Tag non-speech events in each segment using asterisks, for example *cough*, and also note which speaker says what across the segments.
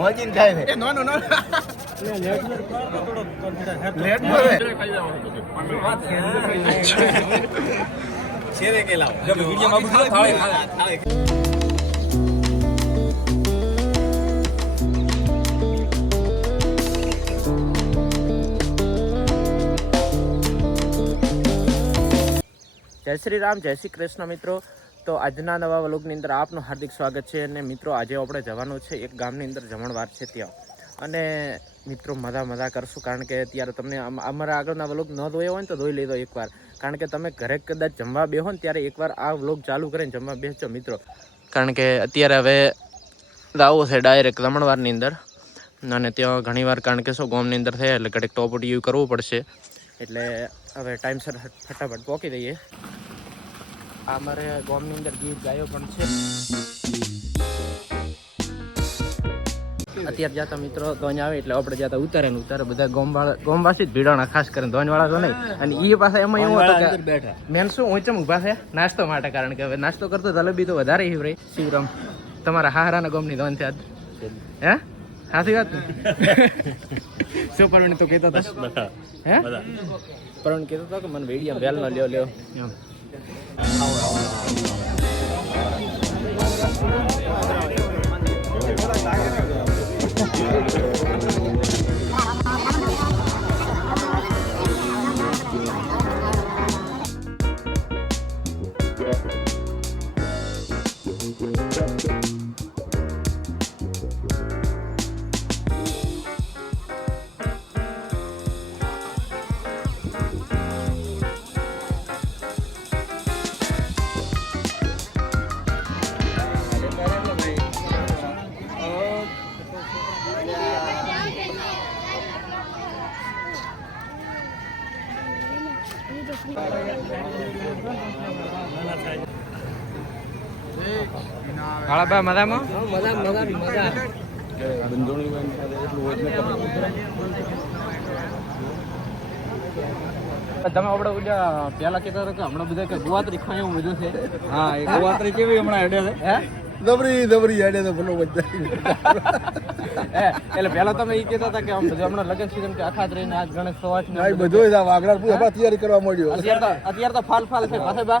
Speaker 1: મોજીન ખાય છે.
Speaker 2: નો નો નો
Speaker 1: લેટ
Speaker 2: કે લાવ વીડિયો માં થાળે
Speaker 3: જય શ્રી રામ જય શ્રી કૃષ્ણ મિત્રો. તો આજના નવા વ્લોગની અંદર આપનું હાર્દિક સ્વાગત છે અને મિત્રો, આજે આપણે જવાનું છે એક ગામની અંદર, જમણવાર છે ત્યાં. અને મિત્રો, મજા મજા કરશું, કારણ કે અત્યારે તમને અમારા આગળના વ્લોગ ન ધોયો હોય ને તો જોઈ લેજો એકવાર. કારણ કે તમે ઘરે કદાચ જમવા બેહો ને ત્યારે એકવાર આ વ્લોગ ચાલુ કરીને જમવા બેસજો મિત્રો. કારણ કે અત્યારે હવે આવો છે ડાયરેક્ટ જમણવારની અંદર. અને ત્યાં ઘણીવાર કારણ કે શું, ગામની અંદર થયા એટલે ઘડીક યુ કરવું પડશે. એટલે હવે ટાઈમસર ફટાફટ પહોંચી દઈએ અમારે ગામની અંદર ગીત ગાયો પણ છે. અત્યારે જતા મિત્રો ધોન આવે એટલે આપણે જતા ઉતારે ને ઉતારે. બધા ગોમવાળા ગોમવાસી જ ભીડાણા ખાસ કરીને ધોનવાળા તો નહીં. અને એ પાસે એમાં એવું હતું કે મેન શું ઊંચમ ઊભા છે? નાસ્તો માટે કારણ કે હવે નાસ્તો કરતો જલેબી તો વધારે હિવરાય શિવરામ તમારા હારાના ગમની ધોન છે હે? સાચી વાત *laughs* શું પરવણ તો કહેતો હતો? હે? પરવણ કહેતો હતો કે મને વેડિયા વેલ નો લ્યો લ્યો. Power on. Power on. Power એમ કાળાબા મજામાં તમે આપણે બધા પેલા કહેતા હતા કે હમણાં બધા કે ગુવાતરી ખાય એવું બધું છે.
Speaker 2: હા એ ગોવાત્રી કેવી હમણાં હેડે છે?
Speaker 3: હે?
Speaker 1: દબરી દબરી હેડે તો ભલો બધા
Speaker 3: હે એટલે પેલા તમે એ કહેતા હતા કે આમ બધું હમણાં લગ્ન સીઝન કે આખા રહીને આજ ગણેશ સવાસ ને
Speaker 1: આ બધો વાગડા પૂરા તૈયારી કરવા મળ્યો.
Speaker 3: અત્યારે તો અત્યારે તો ફાલ ફાલ છે. પાસે બા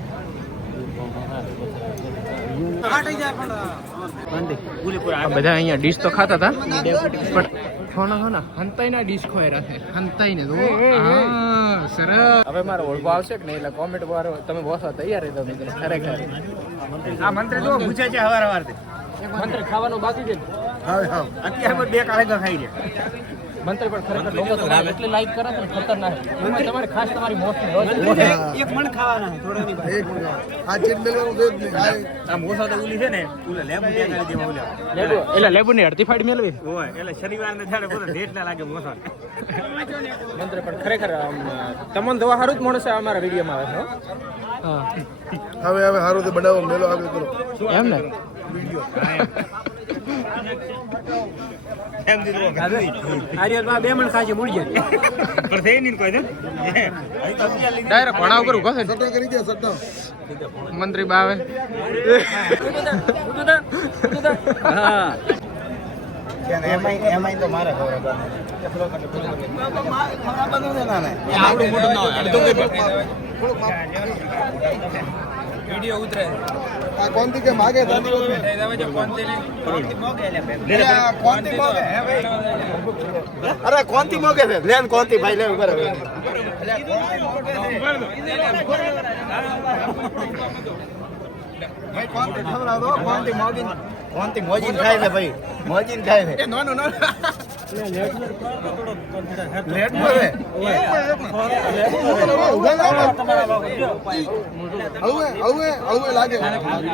Speaker 3: અહીંયા ડીશ તો ખાતા હતા. પણ થોડા થોડા હંતાઈના ડીશ ખોય છે. હંતાઈને તો. સરસ. હવે મારો ઓળખો આવશે કે નહીં એટલે કોમેન્ટ વાર તમે બોસવા તૈયાર રહી દો મિત્રો ખરેખર.
Speaker 2: આ મંત્રી તો પૂછે છે હવાર હવાર
Speaker 3: મંત્ર ખાવાનું બાકી છે ને?
Speaker 1: હા હા.
Speaker 2: અત્યારે બે ખાઈ રહ્યા.
Speaker 3: મંત્ર પણ ખરેખર લોકો એટલે લાઈક કરે છે ખતરનાક. એમાં તમારે ખાસ તમારી મોસ્ટ
Speaker 2: એક મણ ખાવાના છે થોડા ની
Speaker 1: એક. આ ચીટ મેલવાનું તો નહીં. આ
Speaker 2: મોસા તો ઉલી છે ને ઉલે લેબુ ટેકાડી દેવા ઉલે.
Speaker 3: લેબુ. એટલે લેબુ ની હડતી ફાડી મેળવી.
Speaker 2: હોય એટલે શનિવાર ને થાય બધા ડેટ ના લાગે મોસા
Speaker 3: મંત્ર પણ ખરેખર આમ, તમને દવા સારું જ માણસ અમારા વિડીયોમાં આવે છે હો. હા
Speaker 1: હવે હવે હારું તો બનાવો મેલો આગળ કરો.
Speaker 3: એમ ને? આર્યમાં બે મણ ખાશે મૂળ જાય.
Speaker 2: પણ થઈ નહીં કોઈ ને
Speaker 3: ડાયરેક્ટ ઘોડા ઉપર ઊભા છે
Speaker 1: સટ્ટો કરી દે સટ્ટો
Speaker 3: મંત્રી બા આવે
Speaker 1: એમાં તો મારે આ કોનથી કે માગે ધંધો કોનથી મોગે હે ભાઈ અરે કોનથી મોગે છે લેન કોનથી ભાઈ લે? ઉપર ભાઈ કોનથી ખવડાવો કોનથી મોગીન કોનથી મોજીન ખાય છે ભાઈ. મોજીન ખાય છે? નો નો નો ભાઈ લે હવે હવે છે ઉપર. Direct તો કોનથી રમતો જ નતો.
Speaker 2: કેવું રહ્યું
Speaker 1: એમ મગર આ, એમ ભલે ભલે બીજી બાજુ. ના, ના, ના કરો. બંધ નહીં. ખાતે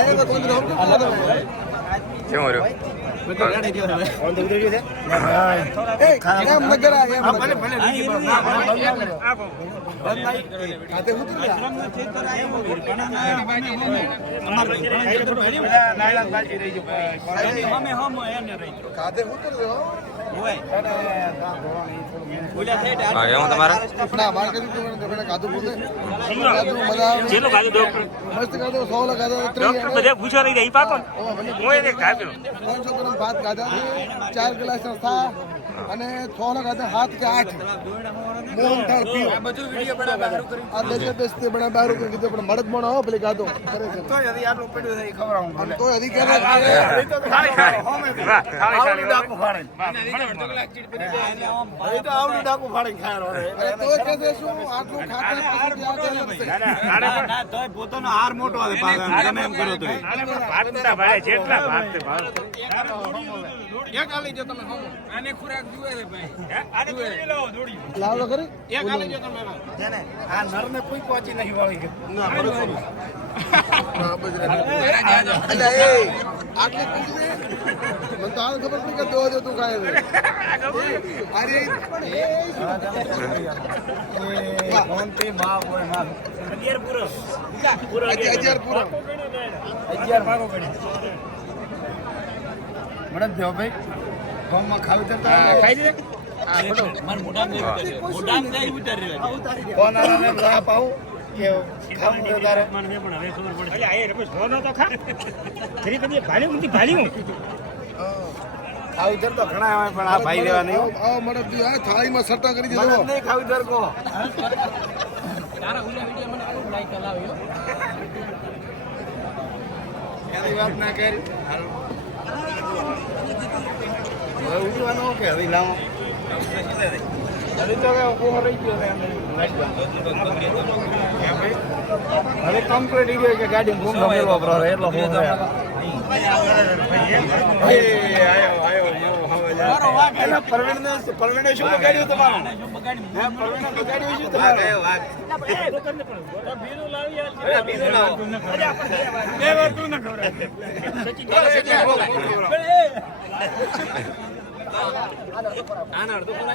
Speaker 1: હું તું લ્યા. બધા નાયલા બાજી રહી ગયો. ખાતે હું
Speaker 2: એવું તમારે?
Speaker 1: ના, મારે કદી તું મને મજા આવે. મસ્ત ખાધા,
Speaker 4: બધે પૂછો રહી ગઈ પાકો હું એને ખાધું
Speaker 1: પાંચસો ગ્રામ ભાત ખાધા ચાર ગ્લાસ ચા અને છ લા હાથ સાત કે આઠ. મોહનથાળ પીઓ. આ દસે બેસતે બના બહાર રૂપિયા કીધું પણ મળદ મોણો હો પેલી ગાતો કરે છે. તો હજી આટલું પડ્યું છે ખવડાવું તો હજી કે
Speaker 4: થાળી થાળી થાળી થાળી
Speaker 1: ડાકુ ફાડે તો આવડી ડાકુ ફાડે ખાયરો તો કે છે શું? આટલું ખાતા.
Speaker 4: ના. ના આને
Speaker 1: પોતાનો હાર મોટો આવે પાછા તમે એમ કરો તો
Speaker 4: ભાત ના ભાડે જેટલા ભાત તે
Speaker 1: એક આલી જો તમે
Speaker 2: આને ખોરાક
Speaker 1: ખરી એક આલી જો તમે જેને આ નર ને કોઈ પહોંચી નહીં વાળી કે ના બરોબર એ આટલી મને તો હાલ ખબર પડી કે દો જો તું ખાય અરે કોણ તે માં હોયમાં
Speaker 4: અગિયાર પૂરો પૂરો
Speaker 1: અગિયાર પૂરો અગિયાર ભાગો પડી મળે દેવો ભાઈ ફોર્મમાં ખાવી કરતા ખાઈ દે કોણ આને પાઉં કે
Speaker 4: મને પણ હવે ખબર પડે. અલ્યા એ રમેશ ધોનો તો ખા. ફરી કદી ભાલી ઊંધી ભાલી હું
Speaker 1: ખાવી તો ઘણા આવે પણ આ ભાઈ દેવા નહીં આ મળે આ થાળીમાં સટ્ટા કરી દીધો. નહીં ખાવી દર કો એની વાત ના કરી. હવે ઉઠવાનો કે હવે લાવો હવે કમ્પ્લીટ થઈ ગયો કે ગાડી ઘૂમ ગમેલો બ્રો એટલો ફોન એલા પરવીણને પરવીણે શું બગાડ્યું તમારું? હે પરવીણે બગાડ્યું શું તમારું? અરે બીજું લાવો.
Speaker 4: બે વાર તું ન
Speaker 1: એને અડધો આ.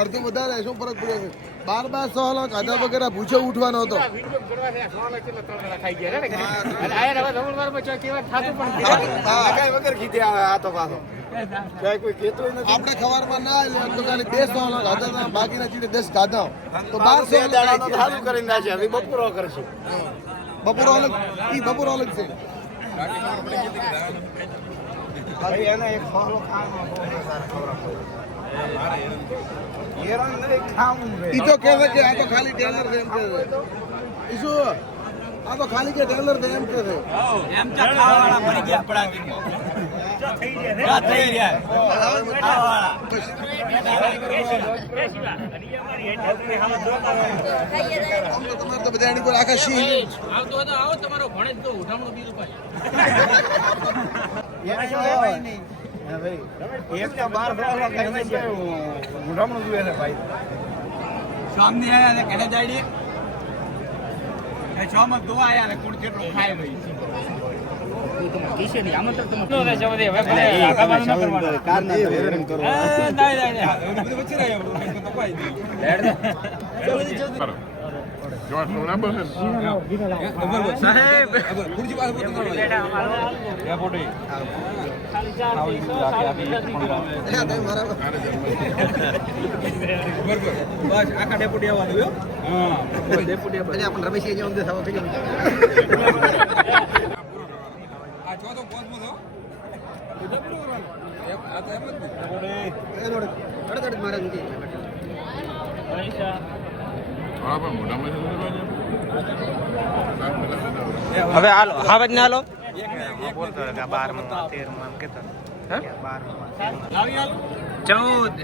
Speaker 1: અડધું વધારે શું ફરક પડે બાર બાર સો હાલો ખાધા વગર આ ઉઠવાનો હતો વગર કીધે આ તો પાછો. ક્યાંય કોઈ કહેતું નથી. આપણે ખવારમાં ના આવેલું, તો ખાલી બે સો હતા, બાકીના ચીડે દસ ખાધા તો બાર સો દાડાનો તો સારું કરીને નાખે હવે બપોરો કરશે. બપોરો અલગ ઈ બપોરો અલગ છે. ભાઈ એને એક ફોલો ખાવાનો બહુ સારા ખાવું ઈ તો કહે છે કે આ તો ખાલી ટેલર છે એમ કહે છે ઈ આ તો ખાલી કે ટેલર છે એમ કહે છે આમ તો તમારે તો બધાની પર આખા સિંહ
Speaker 2: આવતો હતો આવો તમારો ભણે તો ઉઠામણું બીજું ભાઈ
Speaker 1: સામની આયા ને કને જાડી એ છોમાં દો આયા ને કોણ કેટલું ખાય ભાઈ કાર ના તો હેરાન કરો
Speaker 2: સાહેબ ખુરશી પાસે
Speaker 1: આખા ડેપુટી આવવાનું. ડેપુટી આપણે રમેશ *laughs*
Speaker 3: હવે હાલો હા જ ને હાલો. ચૌદ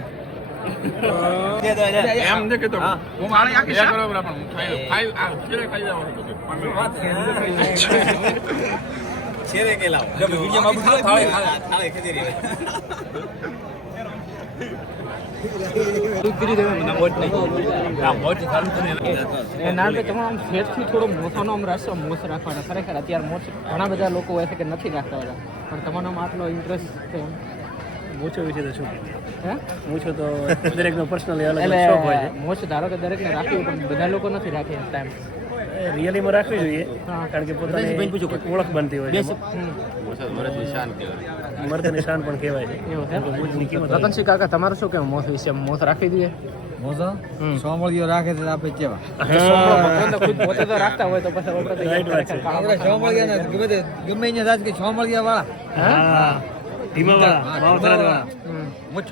Speaker 2: એમ ને કે તો હું મારે આખી શાક બરાબર. પણ હું ખાઈ ખાઈ આ ખાઈ જવાનું. છેલ્લે કે લાવ. વિડીયોમાં બધું થાળે ખાય
Speaker 3: એ ના તો તમારે આમ ફેટથી થોડો મોસાનો આમ રસ્તો મોસ રાખવાનો. ખરેખર અત્યારે મોસ ઘણા બધા લોકો હોય છે કે નથી રાખતા હોતા પણ તમારો આટલો ઇન્ટરેસ્ટ છે એમ.
Speaker 5: વિશે તો શું?
Speaker 3: હે?
Speaker 5: મૂછો તો દરેકનો પર્સનલી અલગ શોખ હોય
Speaker 3: ધારો કે દરેકને રાખવી પણ બધા લોકો નથી રાખી ટાઈમ
Speaker 5: રિયલીમાં રાખવી જોઈએ કારણ કે પોતાની ઓળખ બનતી હોય મર્દ નિશાન પણ કહેવાય છે.
Speaker 3: કાકા તમારું શું કેવું મોથ વિશે મોથ રાખી દઈએ.
Speaker 6: સોમળીઓ રાખે છે આપણે કેવા?
Speaker 3: રાખતા હોય તો પછી
Speaker 6: ગમે ગમે વાળા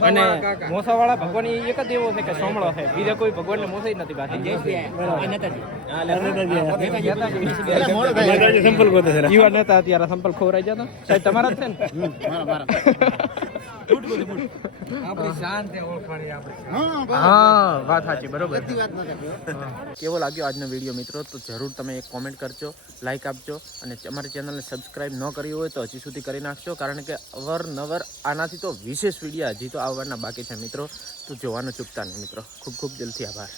Speaker 3: અને મોસાવાળા ભગવાન એક જ એવો છે કે સોમળો છે. બીજા કોઈ ભગવાનને મોસે નથી બાકી
Speaker 5: સંપલ
Speaker 3: અત્યારે સંપલ ખોરાઈ જતો સાહેબ તમારા જ છે ને? *laughs*
Speaker 6: આપણી શાન છે ઓળખાણી આપણે
Speaker 3: હા વાત સાચી બરોબર. કેવો લાગ્યો આજનો વીડિયો મિત્રો? તો જરૂર તમે એક કોમેન્ટ કરજો લાઇક આપજો અને અમારી ચેનલને સબસ્ક્રાઇબ ન કરી હોય તો હજી સુધી કરી નાખજો કારણ કે અવરનવર આનાથી તો વિશેષ વીડિયો હજી તો આવવાના બાકી છે મિત્રો. તો જોવાનું ચૂકતા નહીં મિત્રો. ખૂબ ખૂબ દિલથી આભાર.